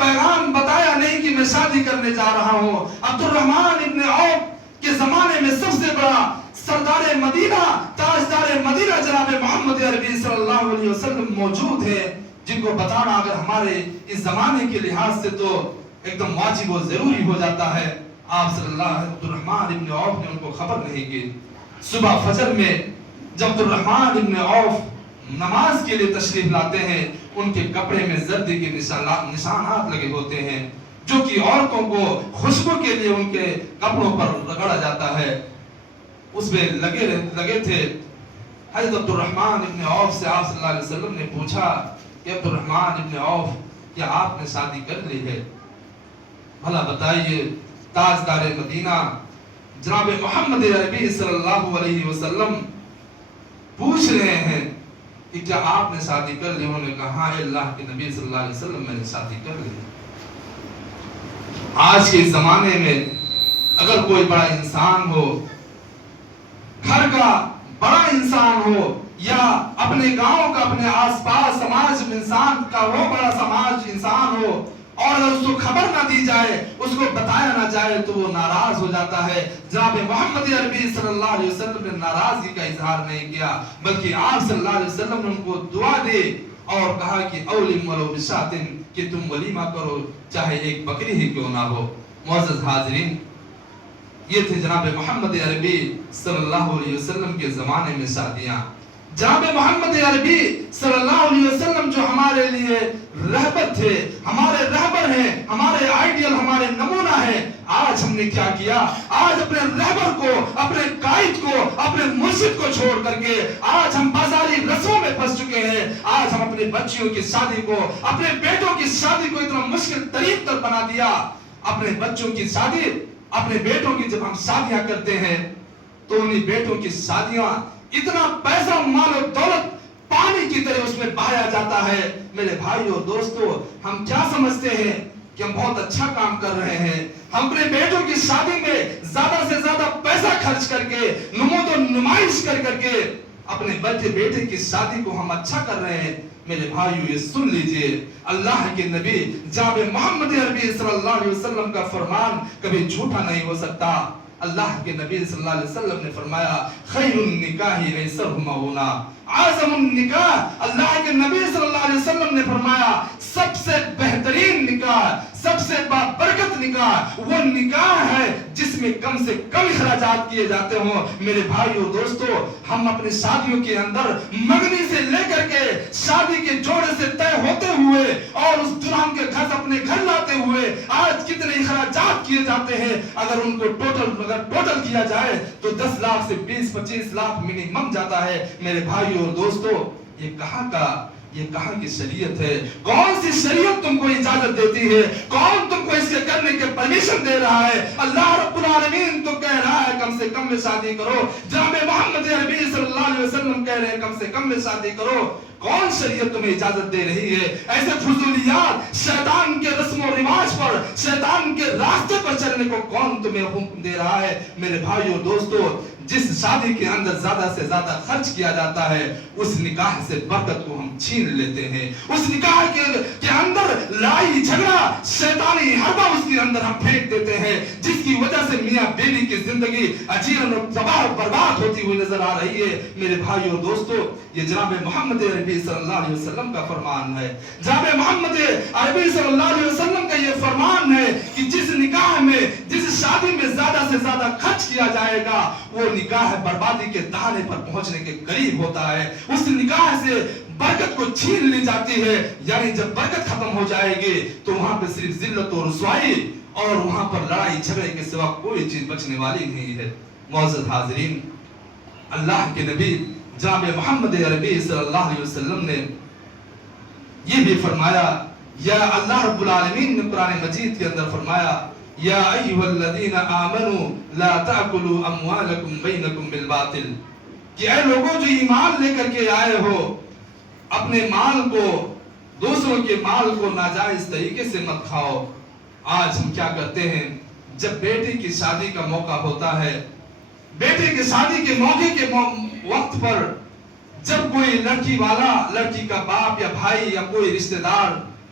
پیغام بتایا نہیں کہ میں شادی کرنے جا رہا ہوں. عبد الرحمن ابن عوف کے زمانے میں سب سے بڑا سردار مدینہ، تاجدار مدینہ جناب محمد عربی صلی اللہ علیہ وسلم موجود ہے، جن کو بتانا اگر ہمارے اس زمانے کے لحاظ سے تو ایک دم واجب و ضروری ہو جاتا ہے. آپ صلی اللہ عبد الرحمن ابن عوف نے ان کو خبر نہیں کی. صبح فجر میں جب عبد الرحمن ابن عوف نماز کے لیے تشریف لاتے ہیں، ان کے کپڑے میں زردی کے نشانات لگے ہوتے ہیں، جو کہ عورتوں کو خوشبو کے لیے ان کے کپڑوں پر رگڑا جاتا ہے، اس میں لگے تھے. حضرت عبد الرحمن ابن عوف سے آپ صلی اللہ علیہ وسلم نے پوچھا کہ عبد الرحمن ابن عوف کیا آپ نے شادی کر لی ہے؟ بھلا بتائیے، تاجدار مدینہ جناب محمد عربی صلی اللہ علیہ وسلم پوچھ رہے ہیں کہ کیا آپ نے شادی کر لی؟ انہوں نے کہا اے اللہ کے نبی صلی اللہ علیہ وسلم میں نے شادی کر لی. آج کے زمانے میں اگر کوئی بڑا انسان ہو، گھر کا بڑا انسان ہو، یا اپنے گاؤں کا، اپنے آس پاس سماج انسان کا وہ بڑا سماج انسان ہو، اور اگر اس کو خبر نہ دی جائے، اس کو بتایا نہ جائے تو وہ ناراض ہو جاتا ہے. جناب محمد عربی صلی اللہ علیہ وسلم نے ناراضگی کا اظہار نہیں کیا، بلکہ آپ صلی اللہ علیہ وسلم نے ان کو دعا دی اور کہا کہ اولم ولو بشاتن، کہ تم ولیمہ کرو چاہے ایک بکری ہی کیوں نہ ہو. معزز حاضرین، یہ تھے جناب محمد عربی صلی اللہ علیہ وسلم کے زمانے میں شادیاں. جناب محمد عربی صلی اللہ علیہ وسلم جو ہمارے لیے رہبر تھے، ہمارے رہبر ہیں، ہمارے آئیڈیل، ہمارے نمونہ ہیں. آج ہم نے کیا کیا؟ آج اپنے رہبر کو، اپنے قائد کو، اپنے مرشد کو چھوڑ کر کے آج ہم بازاری رسموں میں پھنس چکے ہیں. آج ہم اپنے بچیوں کی شادی کو، اپنے بیٹوں کی شادی کو اتنا مشکل ترین تر بنا دیا. اپنے بچوں کی شادی، اپنے بیٹوں کی جب ہم شادیاں کرتے ہیں تو انہیں بیٹوں کی شادیاں اتنا پیسہ، مال و دولت پانی کی طرح اس میں بہایا جاتا ہے. میرے بھائی اور دوستو، ہم کیا سمجھتے ہیں کہ ہم بہت اچھا کام کر رہے ہیں؟ ہم اپنے بیٹوں کی شادی میں زیادہ سے زیادہ پیسہ خرچ کر کے، نمود و نمائش کر کے اپنے بیٹے کی شادی کو ہم اچھا کر رہے ہیں. میرے بھائیو، یہ سن لیجئے، اللہ کے نبی جناب محمد عربی صلی اللہ علیہ وسلم کا فرمان کبھی جھوٹا نہیں ہو سکتا. اللہ کے نبی صلی اللہ علیہ وسلم نے فرمایا خیر النکاح ایسرہما، اعظم النکاح، اللہ کے نبی صلی اللہ علیہ وسلم نے فرمایا سب سے بہترین نکاح، سب سے بابرکت نکاح وہ نکاح ہے جس میں کم سے کم اخراجات کیے جاتے ہوں. میرے بھائیو دوستو، ہم اپنی شادیوں کے اندر منگنی سے لے کر کے شادی کے جوڑے سے طے ہوتے ہوئے اور اس دلہن کے گھر اپنے گھر لاتے ہوئے آج کتنے اخراجات کیے جاتے ہیں. اگر ان کو ٹوٹل کیا جائے تو 10 لاکھ سے 20-25 لاکھ منیمم جاتا ہے. میرے بھائیو اور دوستو، یہ کہاں کی شریعت ہے؟ کون سی شریعت تم کو اجازت دیتی ہے؟ کون تم کو اس کے کرنے کے پرمیشن دے رہا ہے؟ اللہ رب العالمین تو کہہ رہا ہے کم سے کم میں شادی کرو. جناب محمد عربی صلی اللہ علیہ وسلم کہہ رہے ہیں کم سے کم میں شادی کرو. کون شریعت تمہیں اجازت دے رہی ہے؟ ایسے فضولیات، شیطان کے رسم و رواج پر، شیطان کے راستے پر چلنے کو کون تمہیں حکم دے رہا ہے؟ میرے بھائیو دوستو، جس شادی کے اندر زیادہ سے زیادہ خرچ کیا جاتا ہے اس نکاح سے برکت کو ہم چھین لیتے ہیں. اس نکاح کے اندر لڑائی جھگڑا، شیطانی حربہ اس کے اندر ہم پھینک دیتے ہیں، جس کی وجہ سے میاں بیوی کی زندگی اجیرن و تباہ برباد ہوتی ہوئی نظر آ رہی ہے. میرے بھائیو دوستو، یہ جناب محمد عربی صلی اللہ علیہ وسلم کا فرمان ہے. جناب محمد عربی صلی اللہ علیہ وسلم کا یہ فرمان ہے کہ جس نکاح میں، جس شادی میں زیادہ سے زیادہ خرچ کیا جائے گا وہ نکاح بربادی کے دہانے پر پہنچنے کے قریب ہوتا ہے. اس نکاح سے برکت کو چھین لی جاتی ہے. یعنی جب برکت ختم ہو جائے گی تو وہاں پہ صرف ذلت و رسوائی اور وہاں پر لڑائی جھگڑے کے سوا کوئی چیز بچنے والی نہیں ہے. معزز حاضرین، اللہ کے نبی جناب محمد عربی صلی اللہ علیہ وسلم نے یہ بھی فرمایا، یا اللہ رب العالمین نے قرآن مجید کے اندر فرمایا یا ایھا الذین آمنوا لا تأکلوا اموالکم بینکم بالباطل، کہ اے لوگوں جو ایمان لے کر کے آئے ہو، اپنے مال کو، دوسروں کے مال کو ناجائز طریقے سے مت کھاؤ. آج ہم کیا کرتے ہیں؟ جب بیٹے کی شادی کا موقع ہوتا ہے، بیٹے کی شادی کے موقع کے وقت پر جب کوئی لڑکی والا، لڑکی کا باپ یا بھائی یا کوئی رشتہ دار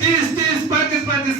30-30, 35-35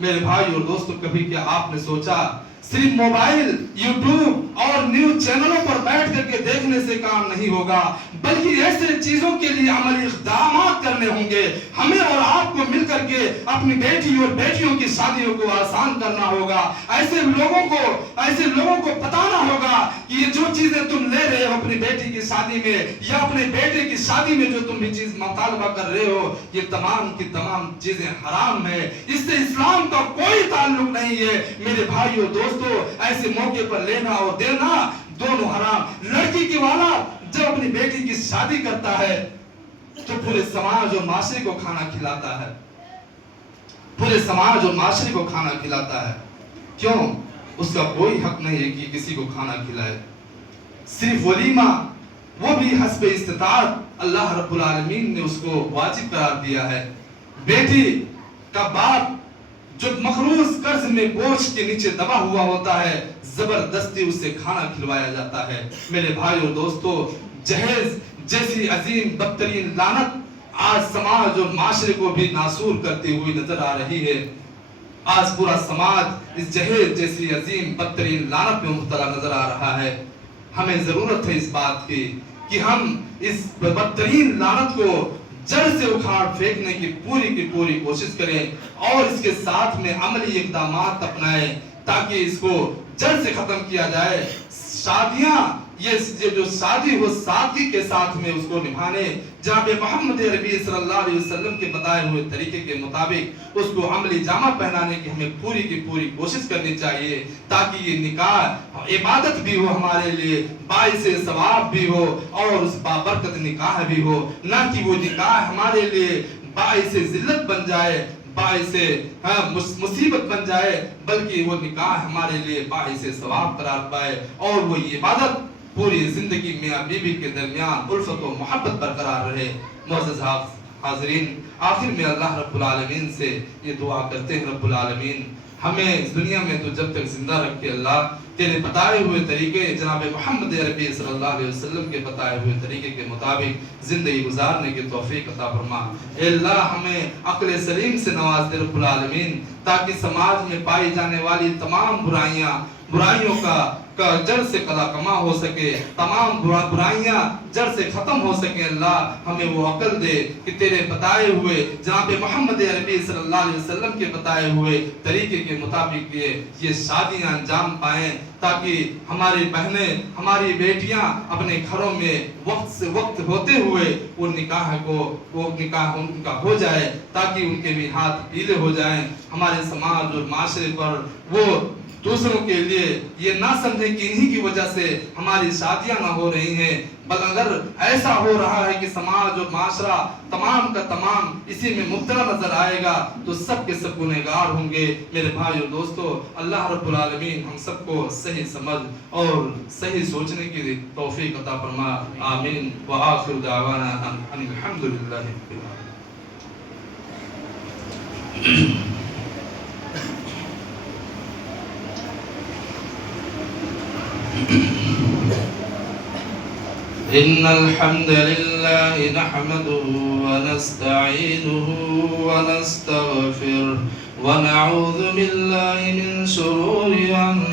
میرے بھائی اور دوستوں کبھی کیا آپ نے سوچا صرف موبائل یوٹیوب اور نیوز چینلوں پر بیٹھ کر کے دیکھنے سے کام نہیں ہوگا بلکہ ایسے چیزوں کے لیے عملی اقدامات کرنے ہوں گے ہمیں اور آپ کو مل کر کے اپنی بیٹی اور بیٹیوں کی شادیوں کو آسان کرنا ہوگا ایسے لوگوں کو بتانا ہوگا کہ یہ جو چیزیں تم لے رہے ہو اپنی بیٹی کی شادی میں یا اپنے بیٹے کی شادی میں جو تم یہ چیز مطالبہ کر رہے ہو یہ تمام کی تمام چیزیں حرام ہے اس سے اسلام کا کوئی تعلق نہیں ہے میرے بھائیو دوستو ایسے موقع پر لینا اور دینا دونوں حرام لڑکی کی والا جب اپنی بیٹی کی شادی کرتا ہے تو پورے سماج اور معاشرے کو کھانا کھلاتا ہے پورے سماج اور معاشرے کو کھانا کھلاتا ہے کیوں اس کا کوئی حق نہیں ہے کہ کسی کو کھانا کھلائے صرف ولیمہ وہ بھی حسب استطاعت اللہ رب العالمین نے اس کو واجب قرار دیا ہے بیٹی کا باپ جو مخروض قرض میں بوجھ کے نیچے دبا ہوا ہوتا ہے زبردستی اسے کھانا کھلوایا جاتا ہے میرے بھائی اور دوستو جہیز جیسی عظیم بدترین لعنت آج سماج اور معاشرے کو بھی ناسور کرتی ہوئی نظر آ رہی ہے آج پورا سماج اس جہیز جیسی عظیم بدترین لعنت میں مبتلا نظر آ رہا ہے ہمیں ضرورت ہے اس بات کی کہ ہم اس بدترین لعنت کو جڑ سے اکھاڑ پھینکنے کی پوری کوشش کریں اور اس کے ساتھ میں عملی اقدامات اپنائیں تاکہ اس کو جڑ سے ختم کیا جائے شادیاں یہ جو شادی ہو سادگی کے ساتھ میں اس کو نبھانے جناب محمد عربی صلی اللہ علیہ وسلم کے بتائے ہوئے طریقے کے مطابق اس کو عملی جامہ پہنانے کی ہمیں پوری کوشش کرنی چاہیے تاکہ یہ نکاح عبادت بھی ہو ہمارے لیے باعث ثواب بھی ہو اور اس بابرکت نکاح بھی ہو نہ کہ وہ نکاح ہمارے لیے باعث ذلت بن جائے باعث مصیبت بن جائے بلکہ وہ نکاح ہمارے لیے باعث ثواب قرار پائے اور وہ عبادت پوری زندگی میاں بیوی کے درمیان الفت و محبت برقرار رہے معزز حاضرین آخر میں اللہ رب العالمین سے یہ دعا کرتے ہیں رب العالمین ہمیں اس دنیا میں تو جب تک زندہ رکھے اللہ تیرے بتائے ہوئے طریقے جناب محمد عربی صلی اللہ علیہ وسلم کے بتائے ہوئے طریقے کے مطابق زندگی گزارنے کی توفیق عطا فرما اے اللہ ہمیں عقل سلیم سے نواز دے رب العالمین تاکہ سماج میں پائی جانے والی تمام برائیوں کا جڑ سے قضا کما ہو سکے تمام برائیاں جڑ سے ختم ہو سکے اللہ ہمیں وہ عقل دے کہ تیرے بتائے ہوئے جناب محمد عربی صلی اللہ علیہ وسلم کے بتائے ہوئے طریقے کے مطابق یہ شادیاں انجام پائیں تاکہ ہماری بہنیں ہماری بیٹیاں اپنے گھروں میں وقت سے وقت ہوتے ہوئے وہ نکاح ان کا ہو جائے تاکہ ان کے بھی ہاتھ پیلے ہو جائیں ہمارے سماج اور معاشرے پر وہ دوسروں کے لیے یہ نہ سمجھیں کہ انہی کی وجہ سے ہماری شادیاں نہ ہو رہی ہیں بل اگر ایسا ہو رہا ہے کہ سماج اور معاشرہ تمام کا تمام اسی میں مبتلا نظر آئے گا تو سب کے سب گنہگار ہوں گے میرے بھائیو دوستو اللہ رب العالمین ہم سب کو صحیح سمجھ اور صحیح سوچنے کی توفیق عطا فرما آمین وآخر دعوانا ان الحمدللہ رب العالمین إن الحمد لله نحمده ونستعينه ونستغفره ونعوذ بالله من شرور أنفسنا